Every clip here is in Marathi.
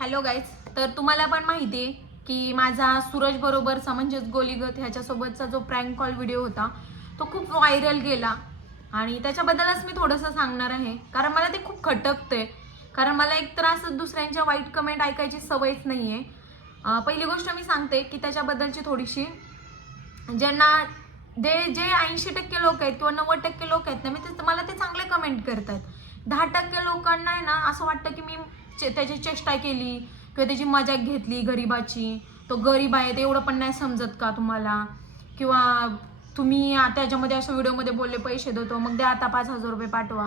हॅलो गाईज तर तुम्हाला पण माहिती आहे की माझा सूरज बरोबरचा म्हणजेच गोलीगत ह्याच्यासोबतचा जो प्रँक कॉल व्हिडिओ होता तो खूप व्हायरल गेला. आणि त्याच्याबद्दलच मी थोडंसं सांगणार आहे. कारण मला ते खूप खटकतंय. कारण मला एकतर असं दुसऱ्यांच्या वाईट कमेंट ऐकायची सवयच नाही आहे पहिली गोष्ट मी सांगते की त्याच्याबद्दलची थोडीशी. ज्यांना जे जे ऐंशी टक्के लोक आहेत किंवा नव्वद टक्के लोक आहेत ना मी ते मला ते चांगले कमेंट करतात. दहा टक्के लोकांना आहे ना असं वाटतं की मी त्याची चेष्टा केली किंवा त्याची मजाक घेतली गरीबाची. तो गरीब आहे ते एवढं पण नाही समजत का तुम्हाला? किंवा तुम्ही त्याच्यामध्ये असं व्हिडिओमध्ये बोलले पैसे देतो मग द्या आता पाच हजार रुपये पाठवा.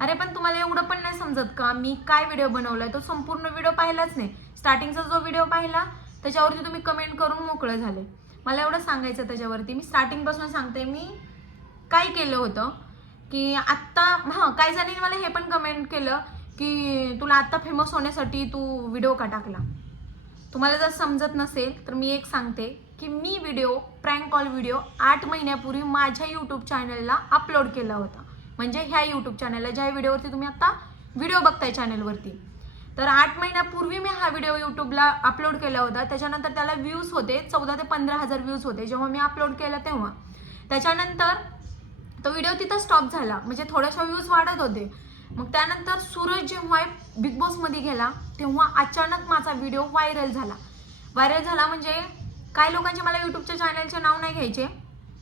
अरे पण तुम्हाला एवढं पण नाही समजत का? मी काय व्हिडिओ बनवलाय? तो संपूर्ण व्हिडिओ पाहिलाच नाही. स्टार्टिंगचा जो व्हिडिओ पाहिला त्याच्यावरती तुम्ही कमेंट करून मोकळं झाले. मला एवढं सांगायचं त्याच्यावरती. मी स्टार्टिंगपासून सांगते मी काय केलं होतं की आत्ता हां काही जणांनी मला हे पण कमेंट केलं की तुला आत्ता फेमस होण्यासाठी तू व्हिडिओ का टाकला? तुम्हाला जर समजत नसेल तर मी एक सांगते की मी व्हिडिओ प्रँक कॉल व्हिडिओ आठ महिन्यापूर्वी माझ्या यूट्यूब चॅनलला अपलोड केला होता. म्हणजे ह्या यूट्यूब चॅनलला ज्या व्हिडिओवरती तुम्ही आत्ता व्हिडिओ बघताय चॅनलवरती तर आठ महिन्यापूर्वी मी हा व्हिडिओ यूट्यूबला अपलोड केला होता. त्याच्यानंतर त्याला व्ह्यूज होते चौदा ते पंधरा हजार व्ह्यूज होते जेव्हा मी अपलोड केला तेव्हा. त्याच्यानंतर तो व्हिडिओ तिथं स्टॉप झाला. म्हणजे थोड्याशा व्ह्यूज वाढत होते. मग त्यानंतर सूरज जेव्हा बिग बॉसमध्ये गेला तेव्हा अचानक माझा व्हिडिओ व्हायरल झाला. व्हायरल झाला म्हणजे काही लोकांचे मला यूट्यूबच्या चॅनलचे नाव नाही घ्यायचे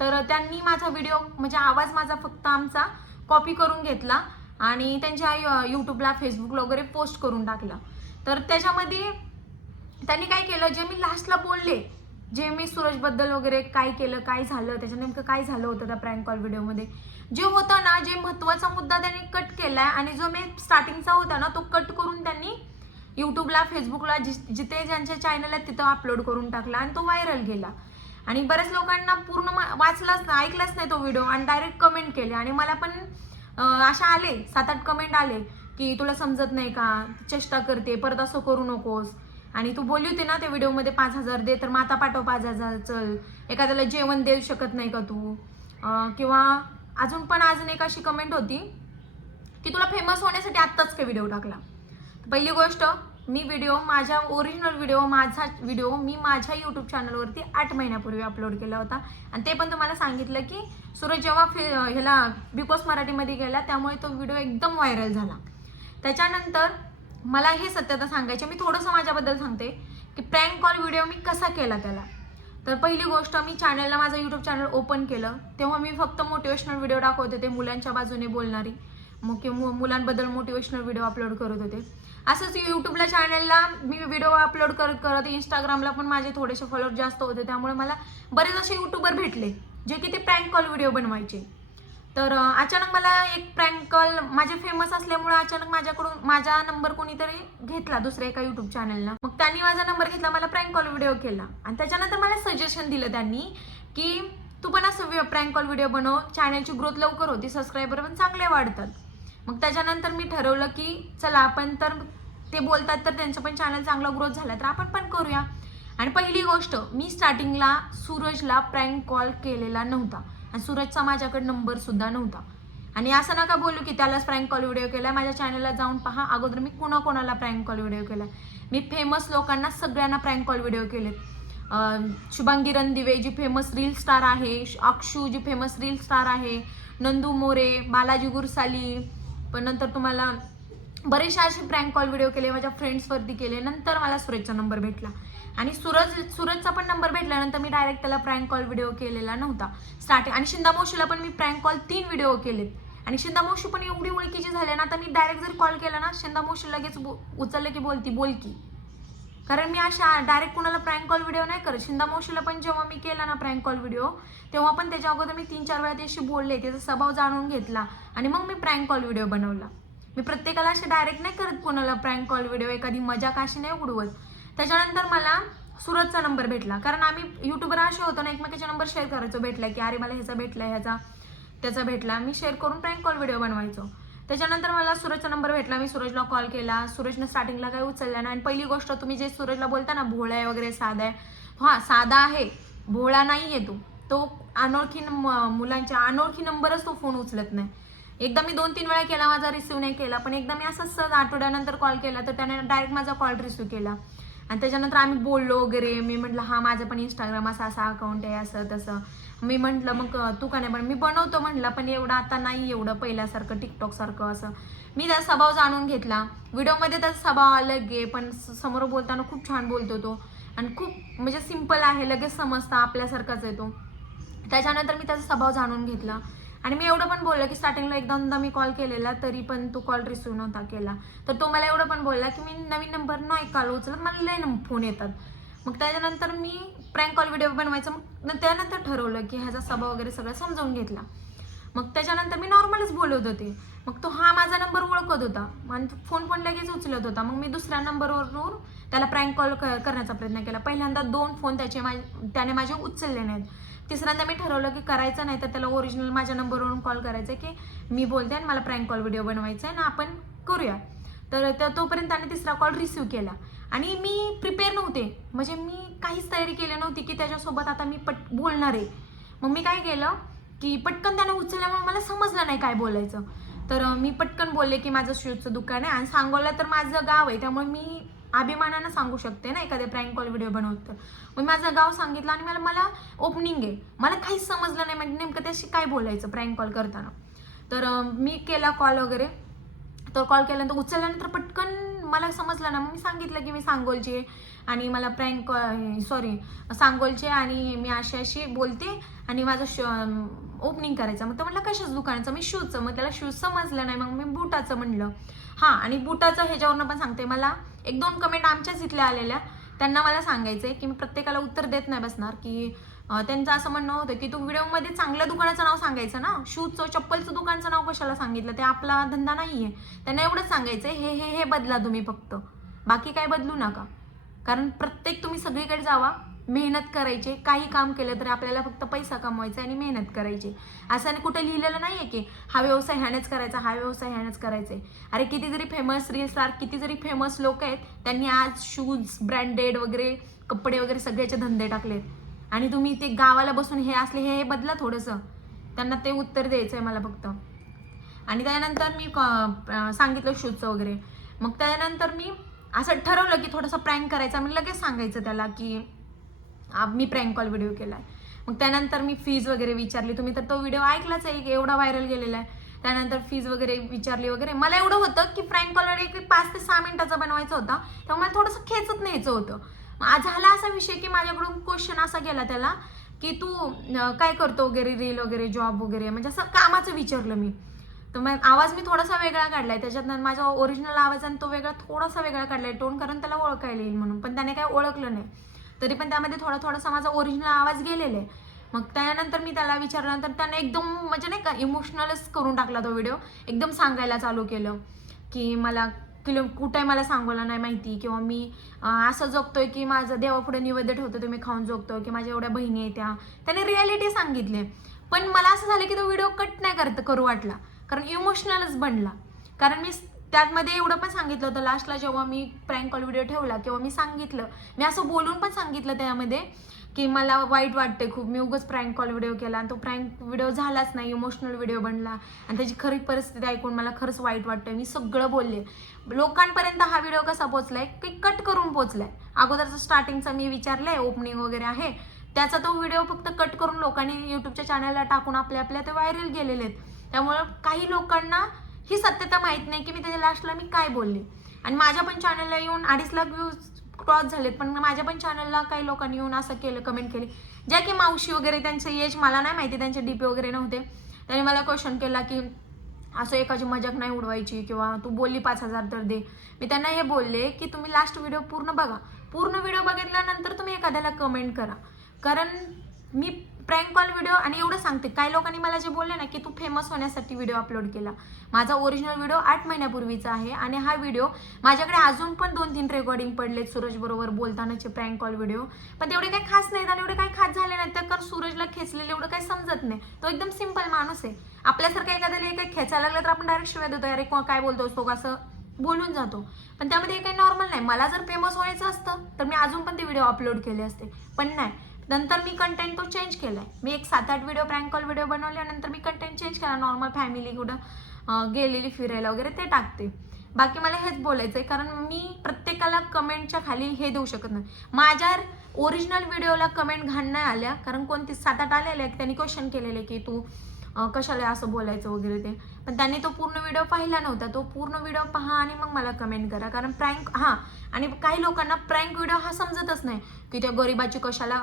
तर त्यांनी माझा व्हिडिओ म्हणजे आवाज माझा फक्त आमचा कॉपी करून घेतला आणि त्यांच्या यूट्यूबला फेसबुकला वगैरे पोस्ट करून टाकलं. तर त्याच्यामध्ये त्यांनी काय केलं जे मी लास्टला बोलले जे मी सूरजबद्दल वगैरे काय केलं काय झालं त्याच्या नेमकं काय झालं होतं त्या प्रँक कॉल व्हिडिओमध्ये जे होतं ना जे महत्त्वाचा मुद्दा त्यांनी कट केलाय आणि जो मी स्टार्टिंगचा होता ना तो कट करून त्यांनी यूट्यूबला फेसबुकला जि जिथे ज्यांचे चॅनल आहेत तिथं अपलोड करून टाकला आणि तो व्हायरल गेला. आणि बऱ्याच लोकांना पूर्ण वाचलाच नाही ऐकलाच नाही तो व्हिडिओ आणि डायरेक्ट कमेंट केले. आणि मला पण अशा आले सात आठ कमेंट आले की तुला समजत नाही का? चेष्टा करते परत असं करू नकोस. आणि तू बोलली होती ना त्या व्हिडिओमध्ये पाच हजार दे तर माता पाठव पाच हजार चल. एखाद्याला जेवण देऊ शकत नाही का तू? किंवा अजून पण अजून एक अशी कमेंट होती की तुला फेमस होण्यासाठी आत्ताच काय व्हिडिओ टाकला. पहिली गोष्ट मी व्हिडिओ माझ्या ओरिजिनल व्हिडिओ माझा व्हिडिओ मी माझ्या यूट्यूब चॅनलवरती आठ महिन्यापूर्वी अपलोड केला होता. आणि ते पण तुम्हाला सांगितलं की सूरज जेव्हा फे ह्याला बिग बॉस मराठीमध्ये गेला त्यामुळे तो व्हिडिओ एकदम व्हायरल झाला. त्याच्यानंतर मला हे सत्यता सांगायचे मी थोडंसं माझ्याबद्दल सांगते की प्रँक कॉल व्हिडिओ मी कसा केला त्याला. तर पहिली गोष्ट मी चॅनलला माझं यूट्यूब चॅनल ओपन केलं. तेव्हा मी फक्त मोटिवेशनल व्हिडिओ दाखवत होते मुलांच्या बाजूने बोलणारी. मग कि- मु- मुलांबद्दल मोटिवेशनल व्हिडिओ अपलोड करत होते. असंच यूट्यूबला चॅनलला मी व्हिडिओ अपलोड करत करत इंस्टाग्रामला पण माझे थोडेसे फॉलोअर जास्त होते. त्यामुळे मला बरेच असे यूट्यूबर भेटले जे की ते प्रँक कॉल व्हिडिओ बनवायचे. तर अचानक मला एक प्रँक कॉल माझे फेमस असल्यामुळे अचानक माझ्याकडून माझा नंबर कोणीतरी घेतला दुसऱ्या एका युट्यूब चॅनलला मग त्यांनी माझा नंबर घेतला मला प्रँक कॉल व्हिडिओ केला. आणि त्याच्यानंतर मला सजेशन दिलं त्यांनी की तू पण असं प्रँक कॉल व्हिडिओ बनव. चॅनलची ग्रोथ लवकर होती. सबस्क्रायबर पण चांगले वाढतात. मग त्याच्यानंतर मी ठरवलं की चला आपण तर ते बोलतात तर त्यांचं पण चॅनल चांगला ग्रोथ झाला तर आपण पण करूया. आणि पहिली गोष्ट मी स्टार्टिंगला सूरजला प्रँक कॉल केलेला नव्हता. आणि सूरजचा माझ्याकडे नंबरसुद्धा नव्हता. आणि असं नका बोलू की त्यालाच प्रँक कॉल व्हिडिओ केला माझ्या चॅनलला जाऊन पहा. अगोदर मी कोणाकोणाला प्रँक कॉल व्हिडिओ केला मी फेमस लोकांना सगळ्यांना प्रँक कॉल व्हिडिओ केले Shubhangi Randive ji famous reel star आहे Akshu ji famous reel star आहे नंदू मोरे बालाजी गुरसाली पण नंतर तुम्हाला बरेचसे असे प्रँक कॉल व्हिडिओ केले माझ्या फ्रेंड्सवरती केले. नंतर मला सुरेशचा नंबर भेटला. आणि सूरज सूरजचा पण नंबर भेटल्यानंतर मी डायरेक्ट त्याला प्रँक कॉल व्हिडिओ केलेला नव्हता. स्टार्टिंग आणि शिंदामोशीला पण मी प्रँक कॉल तीन व्हिडिओ केलेत. आणि शिंदामोशी पण एवढी ओळखीची झाली ना आता मी डायरेक्ट जर कॉल केला ना शिंदामोशी लगेच बो- उचललं की बोलती बोल की. कारण मी अशा डायरेक्ट कोणाला प्रँक कॉल व्हिडिओ नाही करत. शिंदामोशीला पण जेव्हा मी केला ना प्रँक कॉल व्हिडिओ तेव्हा पण त्याच्या अगोदर मी तीन चार वेळा त्याशी बोलले त्याचा स्वभाव जाणून घेतला आणि मग मी प्रँक कॉल व्हिडिओ बनवला. मी प्रत्येकाला असे डायरेक्ट नाही करत कोणाला प्रँक कॉल व्हिडिओ एखादी मजाक अशी नाही उडवत. त्याच्यानंतर मला सुरतचा नंबर भेटला. कारण आम्ही यूट्यूबवर असे होतो ना एकमेकाचे नंबर शेअर करायचो. भेटला की अरे मला ह्याचा भेटला ह्याचा त्याचा भेटला. मी शेअर करून प्रँक कॉल व्हिडिओ बनवायचो. त्याच्यानंतर मला सूरजचा नंबर भेटला. मी सूरजला कॉल केला. सूरजनं स्टार्टिंगला काही उचलला नाही. आणि पहिली गोष्ट तुम्ही जे सूरजला बोलता ना भोळा आहे वगैरे साधा आहे. हां साधा आहे. भोळा नाही आहे तो. तो अनोळखी मुलांच्या अनोळखी नंबरच तो फोन उचलत नाही. एकदा मी दोन तीन वेळा केला माझा रिसिव्ह नाही केला. पण एकदा मी असं सहज आठवड्यानंतर कॉल केला तर त्याने डायरेक्ट माझा कॉल रिसिव्ह केला. आणि त्याच्यानंतर आम्ही बोललो वगैरे. मी म्हटलं हा माझं पण इंस्टाग्राम असा असा अकाउंट आहे असं तसं. मी म्हटलं मग तू का नाही? पण मी बनवतो म्हटलं पण एवढं आता नाही एवढं पहिल्यासारखं टिकटॉकसारखं असं. मी त्याचा स्वभाव जाणून घेतला. व्हिडिओमध्ये त्याचा स्वभाव अलग आहे पण समोर बोलताना खूप छान बोलतो तो. आणि खूप म्हणजे सिंपल आहे लगेच समजता आपल्यासारखाच आहे तो. त्याच्यानंतर मी त्याचा स्वभाव जाणून घेतला. आणि मी एवढं पण बोललं की स्टार्टिंगला एकदा दोनदा मी कॉल केलेला तरी पण तो कॉल रिसिव्ह नव्हता केला. तर तो मला एवढं पण बोलला की मी नवीन नंबर नाही कॉल उचलत मला लय फोन येतात. मग त्याच्यानंतर मी प्रँक कॉल व्हिडिओ बनवायचं मग त्यानंतर ठरवलं की ह्याचा सभा वगैरे सगळं समजावून घेतला. मग त्याच्यानंतर मी नॉर्मलच बोलत होते. मग तो हा माझा नंबर ओळखत होता आणि फोन पण लगेच उचलत होता. मग मी दुसऱ्या नंबरवरून त्याला प्रँक कॉल करण्याचा प्रयत्न केला. पहिल्यांदा दोन फोन त्याचे माझे त्याने माझे उचलले नाहीत. तिसऱ्यांदा मी ठरवलं की करायचं नाही तर त्याला ओरिजिनल माझ्या नंबरवरून कॉल करायचं की मी बोलते आणि मला प्रँक कॉल व्हिडिओ बनवायचा आहे ना आपण करूया. तर तोपर्यंत त्याने तिसरा कॉल रिसिव्ह केला. आणि मी प्रिपेअर नव्हते. म्हणजे मी काहीच तयारी केली नव्हती की त्याच्यासोबत आता मी पट बोलणार आहे. मग मी काय केलं की पटकन त्यानं उचलल्यामुळे मला समजलं नाही काय बोलायचं. तर मी पटकन बोलले की माझं शूजचं दुकान आहे आणि सांगोला तर माझं गाव आहे. त्यामुळे मी अभिमानानं सांगू शकते ना एखाद्या प्रँक कॉल व्हिडिओ बनवत. तर मग माझं गाव सांगितलं आणि मला मला ओपनिंग आहे. मला काहीच समजलं नाही म्हणजे नेमकं त्याशी काय बोलायचं प्रँक कॉल करताना. तर मी केला कॉल वगैरे. तर कॉल केल्यानंतर उचलल्यानंतर पटकन मला समजलं ना मग मी सांगितलं की मी सांगोलची आहे आणि मला प्रँक सॉरी सांगोलचे आणि मी अशी अशी बोलते आणि माझं श ओपनिंग करायचं. मग तर म्हटलं कशाच दुकानाचं? मी शूजचं. मग त्याला शूज समजलं नाही मग मी बुटाचं म्हणलं. हां आणि बुटाचं ह्याच्यावरनं पण सांगते मला एक दोन कमेंट आमच्याच इथल्या आलेल्या. त्यांना मला सांगायचं आहे की मी प्रत्येकाला उत्तर देत नाही बसणार की त्यांचं असं म्हणणं होतं की तू व्हिडिओमध्ये चांगल्या दुकानाचं नाव सांगायचं ना? शूजचं चप्पलचं दुकानचं नाव कशाला सांगितलं? ते आपला धंदा नाही आहे त्यांना एवढंच सांगायचं हे हे हे बदला तुम्ही फक्त. बाकी काय बदलू नका. कारण प्रत्येक तुम्ही सगळीकडे जावा मेहनत करायची काही काम केलं तर आपल्याला फक्त पैसा कमवायचा आणि मेहनत करायची. असं आणि कुठे लिहिलेलं नाही आहे की हा व्यवसाय ह्यानेच करायचा हा व्यवसाय ह्यानेच करायचा आहे अरे किती जरी फेमस रील स्टार किती जरी फेमस लोक आहेत त्यांनी आज शूज ब्रँडेड वगैरे कपडे वगैरे सगळ्याचे धंदे टाकलेत. आणि तुम्ही ते गावाला बसून हे असले हे हे बदला थोडंसं. त्यांना ते उत्तर द्यायचं आहे मला फक्त. आणि त्यानंतर मी क- सांगितलं शूजचं वगैरे. मग त्यानंतर मी असं ठरवलं की थोडंसं प्रँक करायचा. मी लगेच सांगायचं त्याला की मी प्रँक कॉल व्हिडिओ केला आहे मग त्यानंतर मी फीज वगैरे विचारली. तुम्ही तर तो व्हिडिओ ऐकलाच आहे की एवढा व्हायरल गेलेला आहे. त्यानंतर फीज वगैरे विचारली वगैरे. मला एवढं होतं की प्रँक कॉल एक पाच ते सहा मिनिटाचा बनवायचा होता. तेव्हा मला थोडंसं खेचत न्यायचं होतं. मग झाला असा विषय की माझ्याकडून क्वेश्चन असा गेला त्याला की तू काय करतो वगैरे रील वगैरे जॉब वगैरे? म्हणजे असं कामाचं विचारलं मी. तर मग आवाज मी थोडासा वेगळा काढलाय. त्याच्यात माझा ओरिजिनल आवाज आणि तो वेगळा थोडासा वेगळा काढलाय. टोन कारण त्याला ओळखायला येईल म्हणून. पण त्याने काय ओळखलं नाही. तरी पण त्यामध्ये थोडा थोडासा माझा ओरिजिनल आवाज गेलेला आहे. मग त्यानंतर मी त्याला विचारल्यानंतर त्याने एकदम म्हणजे नाही का इमोशनलच करून टाकला तो व्हिडिओ एकदम सांगायला चालू केलं की मला किलो कुठे मला सांगवलं नाही माहिती? किंवा मी असं जगतोय की माझं देवापुढे निवेद्य ठेवतो ते मी खाऊन जगतोय की माझ्या एवढ्या बहिणी आहेत त्या. त्याने रियालिटी सांगितले. पण मला असं झालं की तो व्हिडिओ कट नाही करत करू वाटला. कारण इमोशनलच बनला. कारण मी त्यातमध्ये एवढं पण सांगितलं होतं. लास्टला जेव्हा मी प्रँक कॉल व्हिडिओ ठेवला किंवा मी सांगितलं. मी असं बोलून पण सांगितलं त्यामध्ये की मला वाईट वाटते खूप. मी उगच प्रँक कॉल व्हिडिओ केला आणि तो प्रँक व्हिडिओ झालाच नाही इमोशनल व्हिडिओ बनला. आणि त्याची खरी परिस्थिती ऐकून मला खरंच वाईट वाटतं मी सगळं बोलले. लोकांपर्यंत हा व्हिडिओ कसा पोचलाय? की कट करून पोचलाय. अगोदरचा स्टार्टिंगचा मी विचारलंय ओपनिंग वगैरे आहे. त्याचा तो व्हिडिओ फक्त कट करून लोकांनी यूट्यूबच्या चॅनलला टाकून आपल्या आपल्या ते व्हायरल गेलेले आहेत. त्यामुळं काही लोकांना ही सत्यता माहीत नाही की मी त्याच्या लास्टला मी काय बोलले. आणि माझ्या पण चॅनलला येऊन अडीच लाख व्ह्यूज क्रॉस झालेत पण माझ्या पण चॅनलला काही लोकांनी येऊन असं केलं कमेंट केली. ज्या की मावशी वगैरे त्यांचं एज मला नाही माहिती त्यांचे डीपी वगैरे नव्हते. त्यांनी मला क्वेश्चन केला की असं एकाची मजाक नाही उडवायची किंवा तू बोलली पाच हजार तर दे. मी त्यांना हे बोलले की तुम्ही लास्ट व्हिडिओ पूर्ण बघा. पूर्ण व्हिडिओ बघितल्यानंतर तुम्ही एखाद्याला कमेंट करा. कारण मी प्रँक कॉल व्हिडिओ आणि एवढं सांगते. काही लोकांनी मला जे बोलले ना की तू फेमस होण्यासाठी व्हिडिओ अपलोड केला. माझा ओरिजिनल व्हिडिओ आठ महिन्यापूर्वीचा आहे आणि हा व्हिडिओ माझ्याकडे अजून पण दोन तीन रेकॉर्डिंग पडलेत सूरज बरोबर बोलतानाचे प्रँक कॉल व्हिडिओ पण तेवढे काही खास नाहीत आणि एवढे काही खास झाले नाहीत. तर कारण सूरजला खेचलेलं एवढं काही समजत नाही. तो एकदम सिंपल माणूस आहे. आपल्यासारखं एखाद्याला काही खेचायला लागलं तर आपण डायरेक्ट शिवाय देतो अरे काय बोलतो तो कसं बोलून जातो. पण त्यामध्ये काही नॉर्मल नाही. मला जर फेमस व्हायचं असतं तर मी अजून पण ते व्हिडिओ अपलोड केले असते. पण नाही. नंतर मी कंटेंट तो चेंज केलाय. मी एक सात आठ व्हिडिओ प्रँक कॉल व्हिडिओ बनवल्यानंतर मी कंटेंट चेंज केला. नॉर्मल फॅमिली कुठं गेलेली फिरायला वगैरे ते टाकते. बाकी मला हेच बोलायचं आहे कारण मी प्रत्येकाला कमेंटच्या खाली हे देऊ शकत नाही. माझ्या ओरिजिनल व्हिडिओला कमेंट घाण नाही आल्या कारण कोणती सात आठ आलेले आहेत त्यांनी क्वेश्चन केलेले की तू कशाला असं बोलायचं वगैरे ते. पण त्यांनी तो पूर्ण व्हिडिओ पाहिला नव्हता. तो पूर्ण व्हिडिओ पहा आणि मग मला कमेंट करा. कारण प्रँक हां आणि काही लोकांना प्रँक व्हिडिओ हा समजतच नाही की त्या गरिबाची कशाला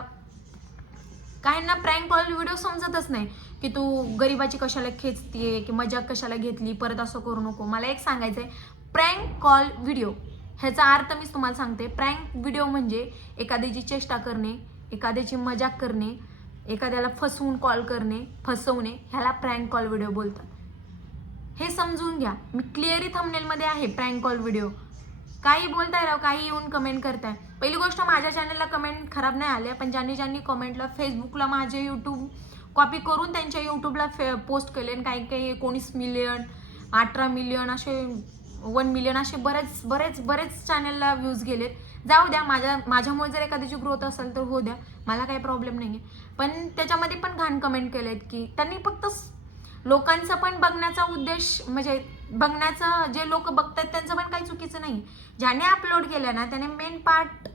काहींना प्रँक कॉल व्हिडिओ समजतच नाही की तू गरिबाची कशाला खेचतीये की मजाक कशाला घेतली परत असं करू नको. मला एक सांगायचं आहे प्रँक कॉल व्हिडिओ ह्याचा अर्थ मीच तुम्हाला सांगते प्रँक व्हिडिओ म्हणजे एखाद्याची चेष्टा करणे एखाद्याची मजाक करणे एखाद्याला फसवून कॉल करणे फसवणे ह्याला प्रँक कॉल व्हिडिओ बोलतात. हे समजून घ्या. मी क्लिअरी थंबनेलमध्ये आहे प्रँक कॉल व्हिडिओ काही बोलताय राव काही येऊन कमेंट करताय. पहिली गोष्ट माझ्या चॅनलला कमेंट खराब नाही आल्या पण ज्यांनी ज्यांनी कमेंटला फेसबुकला माझे यूट्यूब कॉपी करून त्यांच्या यूट्यूबला फे पोस्ट केले आणि काही काही एकोणीस मिलियन अठरा मिलियन असे वन मिलियन असे बरेच बरेच बरेच चॅनलला व्ह्यूज गेलेत. जाऊ द्या माझ्या माझ्यामुळे जर एखाद्याची ग्रोथ असेल तर हो द्या. मला काही प्रॉब्लेम नाही आहे पण त्याच्यामध्ये पण घाण कमेंट केलेत की त्यांनी फक्त लोकांचा पण बघण्याचा उद्देश म्हणजे बघण्याचं जे लोक बघतात त्यांचं पण काही चुकीचं नाही. ज्याने अपलोड केलं ना त्याने मेन पार्ट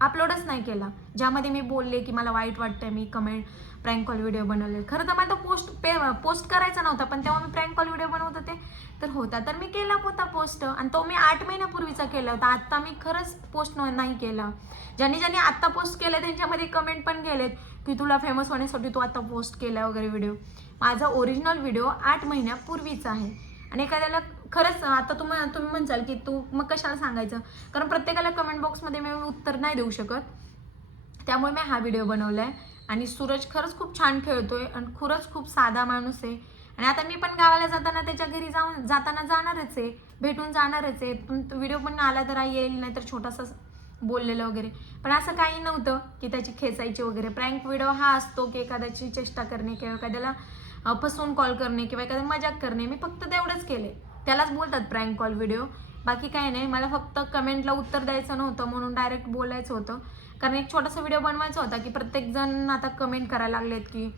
अपलोडच नाही केला. ज्यामध्ये मी बोलले की मला वाईट वाटतंय मी कमेंट प्रँक कॉल व्हिडिओ बनवले. खरं तर मला तो पोस्ट पे पोस्ट करायचा नव्हता पण तेव्हा मी प्रँक कॉल व्हिडिओ बनवत होते. तर होता. तर मी केला होता पोस्ट आणि तो मी आठ महिन्यापूर्वीचा केला होता. आत्ता मी खरंच पोस्ट नाही केला. ज्यांनी ज्यांनी आत्ता पोस्ट केलं त्यांच्यामध्ये कमेंट पण गेलेत की तुला फेमस होण्यासाठी तू आता पोस्ट केला वगैरे व्हिडिओ माझा ओरिजिनल व्हिडिओ आठ महिन्यापूर्वीचा आहे. आणि एखाद्याला खरंच आता तुम्ही तुम्ही म्हणसाल की तू मग कशाला सांगायचं? कारण प्रत्येकाला कमेंट बॉक्समध्ये मी उत्तर नाही देऊ शकत. त्यामुळे मी हा व्हिडिओ बनवला आहे आणि सूरज खरंच खूप छान खेळतोय आणि खरंच खूप साधा माणूस आहे. आणि आता मी पण गावाला जाताना त्याच्या घरी जाऊन जाताना जाणारच आहे. भेटून जाणारच आहे. व्हिडिओ पण आला तर येईल नाही तर छोटासा बोललेलं वगैरे. पण असं काही नव्हतं की त्याची खेचायची वगैरे. प्रँक व्हिडिओ हा असतो की एखाद्याची चेष्टा करणे किंवा एखाद्याला फसवून कॉल करणे किंवा एखादी मजाक करणे मी फक्त तेवढंच केले. त्यालाच बोलतात प्रँक कॉल व्हिडिओ बाकी काही नाही मला फक्त कमेंटला उत्तर द्यायचं नव्हतं म्हणून डायरेक्ट बोलायचं होतं. कारण एक छोटासा व्हिडिओ बनवायचा होता की प्रत्येकजण आता कमेंट करायला लागलेत की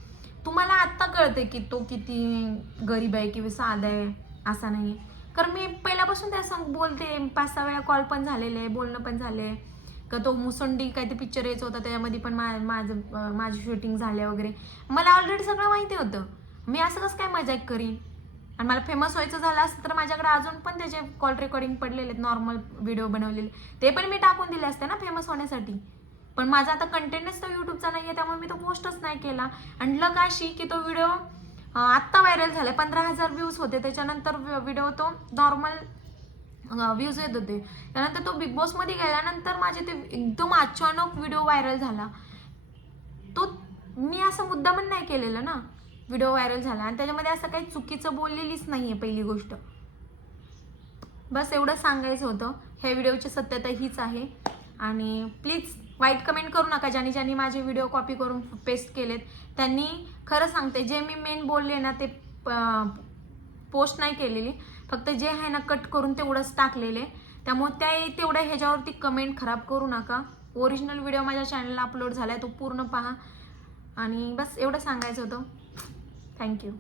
तुम्हाला आत्ता कळते की तो किती गरीब आहे किंवा साधा आहे असा नाही कारण मी पहिल्यापासून त्या संग बोलते पाच सहा वेळा कॉल पण झालेले आहे बोलणं पण झाले. का तो मुसंडी काहीतरी ते पिक्चर यायचं होतं त्याच्यामध्ये पण मा माझं माझी शूटिंग झाले वगैरे. मला ऑलरेडी सगळं माहिती होतं. मी असं कसं काय मजाक करीन? आणि मला फेमस व्हायचं झालं असतं तर माझ्याकडे अजून पण त्याचे कॉल रेकॉर्डिंग पडलेले आहेत नॉर्मल व्हिडिओ बनवलेले. ते पण मी टाकून दिले असते ना फेमस होण्यासाठी. पण माझा आता कंटेंटच तो यूट्यूबचा नाही आहे त्यामुळे मी तो पोस्टच नाही केला. आणि लग अशी की तो व्हिडिओ आत्ता व्हायरल झाला पंधरा हजार व्ह्यूज होते. त्याच्यानंतर व्हिडिओ तो नॉर्मल व्ह्यूज येत होते. त्यानंतर तो बिग बॉसमध्ये गेल्यानंतर माझे ते एकदम अचानक व्हिडिओ व्हायरल झाला. तो मी असं मुद्दामन नाही केलेलं ना. व्हिडिओ व्हायरल झाला आणि त्याच्यामध्ये असं काही चुकीचं बोललेलीच नाही आहे पहिली गोष्ट. बस एवढं सांगायचं होतं. ह्या व्हिडिओची सत्यता हीच आहे. आणि प्लीज वाईट कमेंट करू नका. ज्यांनी ज्यांनी माझे व्हिडिओ कॉपी करून पेस्ट केलेत त्यांनी खरं सांगते जे मी मेन बोलले ना ते पोस्ट नाही केलेली. फक्त जे आहे ना कट करून तेवढंच टाकलेले. त्यामुळे त्या तेवढ्या ह्याच्यावरती कमेंट खराब करू नका. ओरिजिनल व्हिडिओ माझ्या चॅनलला अपलोड झाला आहे तो पूर्ण पहा. आणि बस एवढं सांगायचं होतं. Thank you